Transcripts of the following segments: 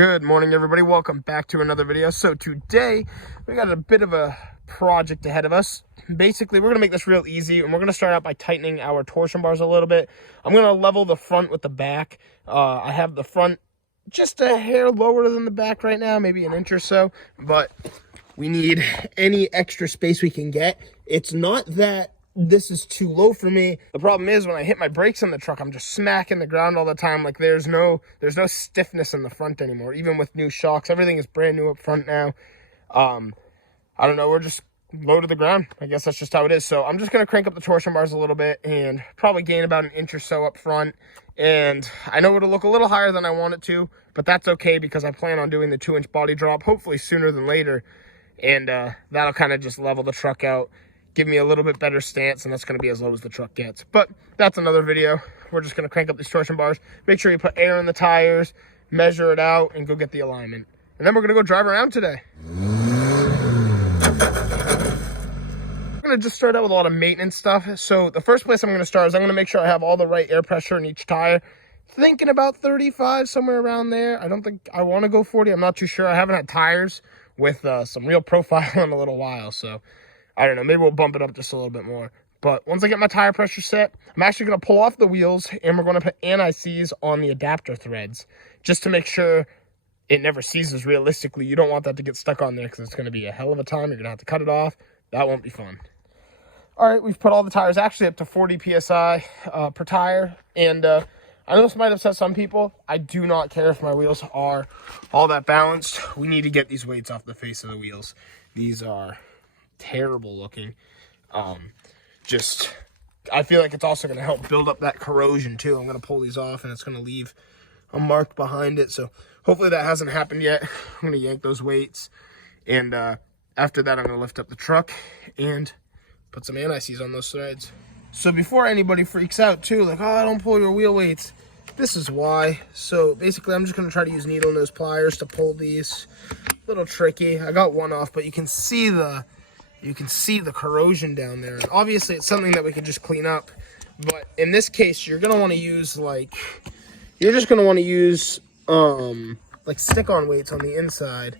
Good morning, everybody. Welcome back to another video. So today we got a bit of a project ahead of us. Basically, we're going to make this real easy, and we're going to start out by tightening our torsion bars a little bit. I'm going to level the front with the back. I have the front just a hair lower than the back right now, maybe an inch or so, but we need any extra space we can get. It's not that this is too low for me. The problem is when I hit my brakes on the truck, I'm just smacking the ground all the time. Like there's no stiffness in the front anymore, even with new shocks. Everything is brand new up front now. I don't know, we're just low to the ground. I guess that's just how it is. So I'm just going to crank up the torsion bars a little bit and probably gain about an inch or so up front. And I know it'll look a little higher than I want it to, but that's okay because I plan on doing the 2-inch body drop, hopefully sooner than later. And that'll kind of just level the truck out, give me a little bit better stance, and that's going to be as low as the truck gets. But that's another video. We're just going to crank up these torsion bars, make sure you put air in the tires, measure it out, and go get the alignment. And then we're going to go drive around today. I'm going to just start out with a lot of maintenance stuff. So the first place I'm going to start is I'm going to make sure I have all the right air pressure in each tire. Thinking about 35, somewhere around there. I don't think I want to go 40. I'm not too sure. I haven't had tires with some real profile in a little while, so I don't know, maybe we'll bump it up just a little bit more. But once I get my tire pressure set, I'm actually going to pull off the wheels, and we're going to put anti-seize on the adapter threads just to make sure it never seizes realistically. You don't want that to get stuck on there because it's going to be a hell of a time. You're going to have to cut it off. That won't be fun. All right, we've put all the tires actually up to 40 PSI per tire, and I know this might upset some people. I do not care if my wheels are all that balanced. We need to get these weights off the face of the wheels. These are terrible looking. I feel like it's also going to help build up that corrosion too. I'm going to pull these off and it's going to leave a mark behind it, so hopefully that hasn't happened yet. I'm going to yank those weights, and after that I'm going to lift up the truck and put some anti-seize on those threads. So before anybody freaks out too, like, oh, don't pull your wheel weights, this is why. So basically I'm just going to try to use needle nose pliers to pull these. A little tricky. I got one off, but you can see the corrosion down there. And obviously it's something that we can just clean up, but in this case you're going to want to use like stick-on weights on the inside.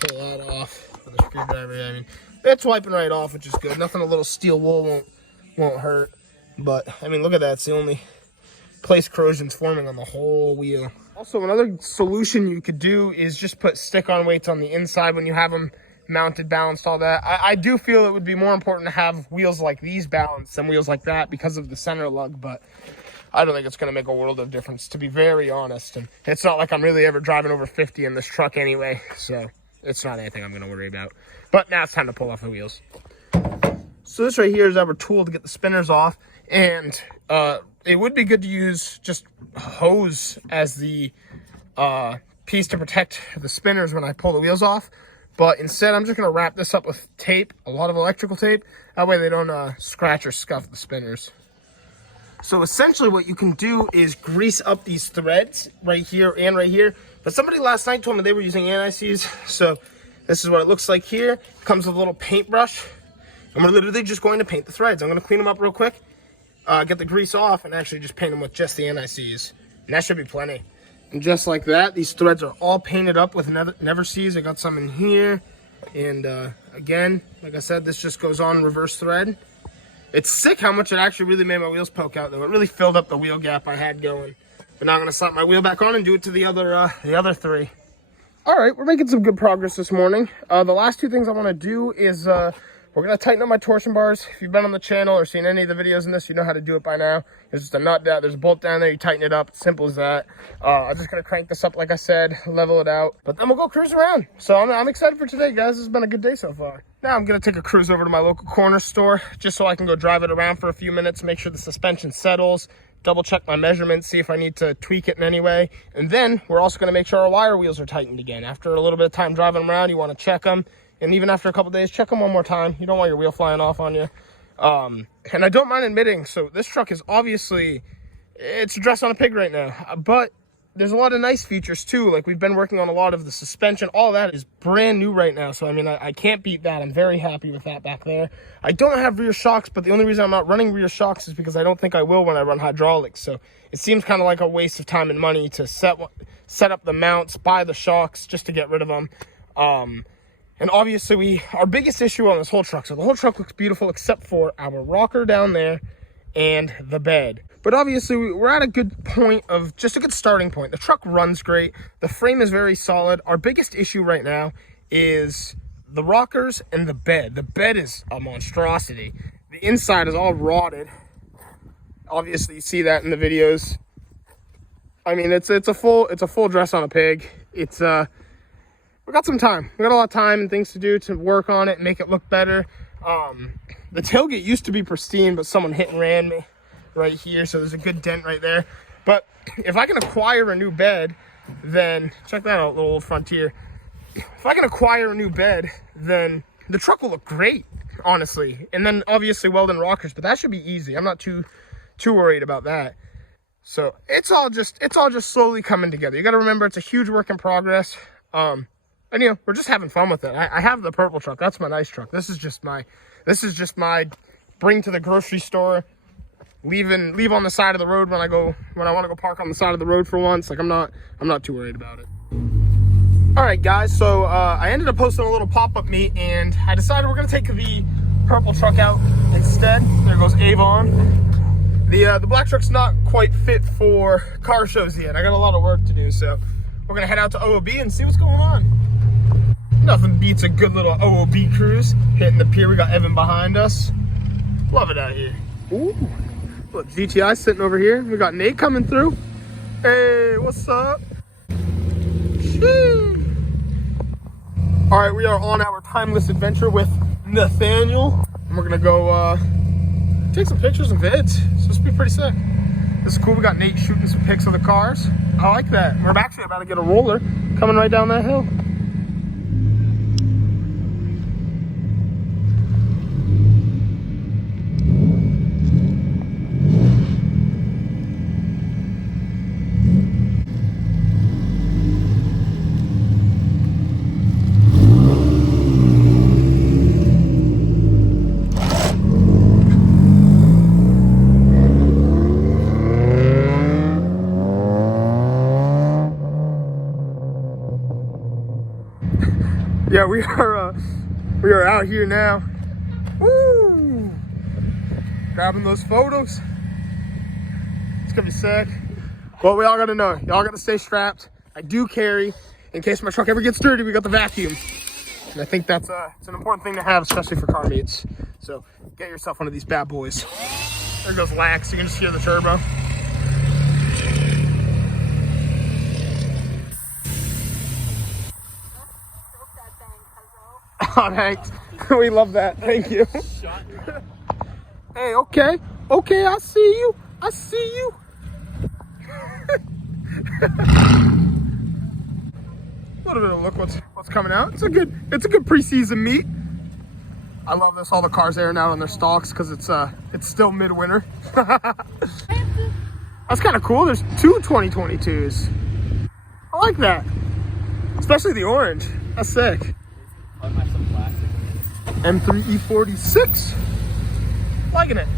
Pull that off with a screwdriver. I mean, it's wiping right off, which is good. Nothing a little steel wool won't hurt. But I mean, look at that. It's the only place corrosion's forming on the whole wheel. Also, another solution you could do is just put stick-on weights on the inside when you have them mounted, balanced, all that. I do feel it would be more important to have wheels like these balanced than wheels like that because of the center lug, but I don't think it's going to make a world of difference, to be very honest. And it's not like I'm really ever driving over 50 in this truck anyway, so it's not anything I'm going to worry about. But now it's time to pull off the wheels. So this right here is our tool to get the spinners off, and it would be good to use just hose as the piece to protect the spinners when I pull the wheels off. But instead, I'm just going to wrap this up with tape, a lot of electrical tape. That way they don't scratch or scuff the spinners. So essentially what you can do is grease up these threads right here and right here. But somebody last night told me they were using anti-seize. So this is what it looks like here. It comes with a little paintbrush. And we're literally just going to paint the threads. I'm going to clean them up real quick, get the grease off, and actually just paint them with just the anti-seize. And that should be plenty. And just like that, these threads are all painted up with never seize. I got some in here. And again, like I said, this just goes on reverse thread. It's sick how much it actually really made my wheels poke out, though. It really filled up the wheel gap I had going. But now I'm going to slap my wheel back on and do it to the other three. All right, we're making some good progress this morning. The last two things I want to do is we're going to tighten up my torsion bars. If you've been on the channel or seen any of the videos in this, you know how to do it by now. There's just a nut down, there's a bolt down there, you tighten it up. It's simple as that. I'm just going to crank this up, like I said, level it out. But then we'll go cruise around. So I'm excited for today, guys. This has been a good day so far. Now I'm going to take a cruise over to my local corner store just so I can go drive it around for a few minutes, make sure the suspension settles, double check my measurements, see if I need to tweak it in any way. And then we're also going to make sure our wire wheels are tightened again. After a little bit of time driving around, you want to check them. And even after a couple days, check them one more time. You don't want your wheel flying off on you. And I don't mind admitting, so this truck is obviously, it's a dress on a pig right now. But there's a lot of nice features too. Like we've been working on a lot of the suspension. All that is brand new right now. So I mean, I can't beat that. I'm very happy with that back there. I don't have rear shocks, but the only reason I'm not running rear shocks is because I don't think I will when I run hydraulics. So it seems kind of like a waste of time and money to set up the mounts, buy the shocks just to get rid of them. And obviously our biggest issue on this whole truck, so the whole truck looks beautiful except for our rocker down there and the bed. But obviously we're at a good point of just a good starting point. The truck runs great. The frame is very solid. Our biggest issue right now is the rockers and the bed. The bed is a monstrosity. The inside is all rotted. Obviously you see that in the videos. I mean, it's a full dress on a pig. We got some time. We got a lot of time and things to do to work on it and make it look better. The tailgate used to be pristine, but someone hit and ran me right here, so there's a good dent right there. But if I can acquire a new bed, then check that out, little old Frontier. If I can acquire a new bed, then the truck will look great, honestly. And then obviously weld in rockers, but that should be easy. I'm not too worried about that. So it's all just slowly coming together. You got to remember, it's a huge work in progress. And you know, we're just having fun with it. I have the purple truck. That's my nice truck. This is just my bring to the grocery store, leave on the side of the road when I want to go park on the side of the road for once. Like I'm not too worried about it. All right, guys. So I ended up posting a little pop-up meet, and I decided we're gonna take the purple truck out instead. There goes Avon. The black truck's not quite fit for car shows yet. I got a lot of work to do, so we're gonna head out to OOB and see what's going on. Nothing beats a good little OOB cruise. Hitting the pier. We got Evan behind us. Love it out here. Ooh. Look, GTI sitting over here. We got Nate coming through. Hey, what's up? Shoo. All right, we are on our timeless adventure with Nathaniel. And we're gonna go take some pictures and vids. So this will be pretty sick. This is cool. We got Nate shooting some pics of the cars. I like that. We're actually about to get a roller coming right down that hill. Yeah, we are out here now. Woo! Grabbing those photos. It's gonna be sick. Well, we all gotta know. Y'all gotta stay strapped. I do carry, in case my truck ever gets dirty, we got the vacuum. And I think that's it's an important thing to have, especially for car meets. So get yourself one of these bad boys. There goes Lax. You can just hear the turbo. Oh, thanks. We love that. Thank you. Hey, okay. Okay, I see you. I see you. A little bit of look what's coming out. It's a good preseason meet. I love this. All the cars airing out on their stalks because it's still midwinter. That's kind of cool. There's two 2022s. I like that. Especially the orange. That's sick. M3 E46. Liking it.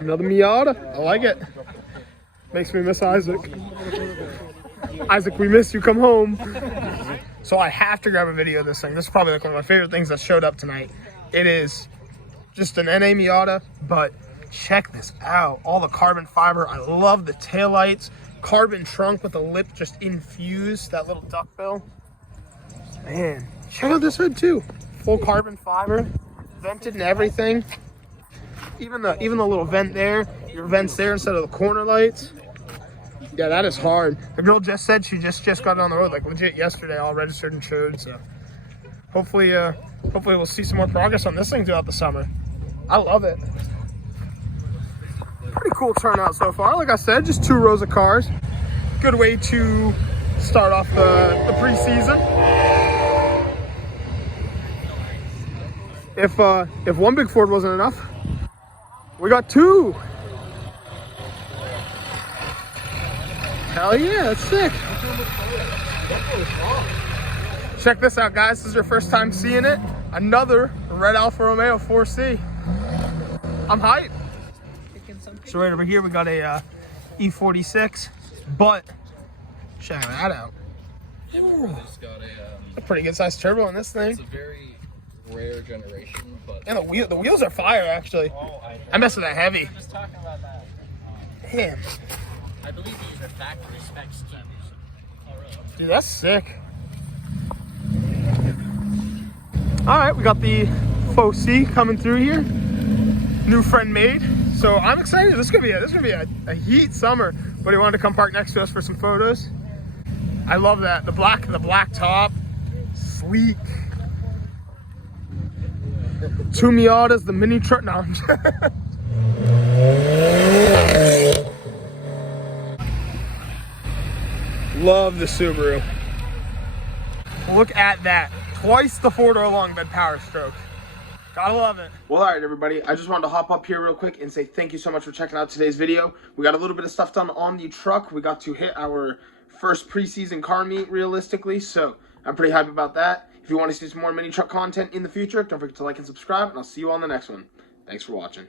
Another Miata. I like it. Makes me miss Isaac. Isaac, we miss you. Come home. So I have to grab a video of this thing. This is probably like one of my favorite things that showed up tonight. It is just an NA Miata, but check this out. All the carbon fiber. I love the taillights. Carbon trunk with the lip just infused. That little duckbill. Man, check out this hood too. Full carbon fiber, vented and everything. Even the little vent there. Your vent's there instead of the corner lights. Yeah, that is hard. The girl just said she just got it on the road, like legit yesterday, all registered and showed. So hopefully we'll see some more progress on this thing throughout the summer. I love it. Pretty cool turnout so far. Like I said, just 2 rows of cars. Good way to start off the preseason. If one big Ford wasn't enough, we got 2. Hell yeah, that's sick. Check this out, guys. This is your first time seeing it. Another red Alfa Romeo 4C. I'm hyped. So right over here, we got a E46, but check that out. Ooh, a pretty good sized turbo on this thing. It's a very rare generation, but and the wheels are fire actually. I mess with that heavy. Just talking about that. Damn. I believe these are factory specs too. Oh, really? Dude, that's sick. All right, we got the 4C coming through here. New friend made. So I'm excited. This is gonna be a heat summer. But he wanted to come park next to us for some photos. I love that. The black top, sleek. Two Miatas, the Minitruck. No. Love the Subaru. Look at that. Twice the four-door long bed power stroke. Gotta love it. Well, all right, everybody. I just wanted to hop up here real quick and say thank you so much for checking out today's video. We got a little bit of stuff done on the truck. We got to hit our first preseason car meet realistically, so I'm pretty happy about that. If you want to see some more Minitruck content in the future, don't forget to like and subscribe, and I'll see you on the next one. Thanks for watching.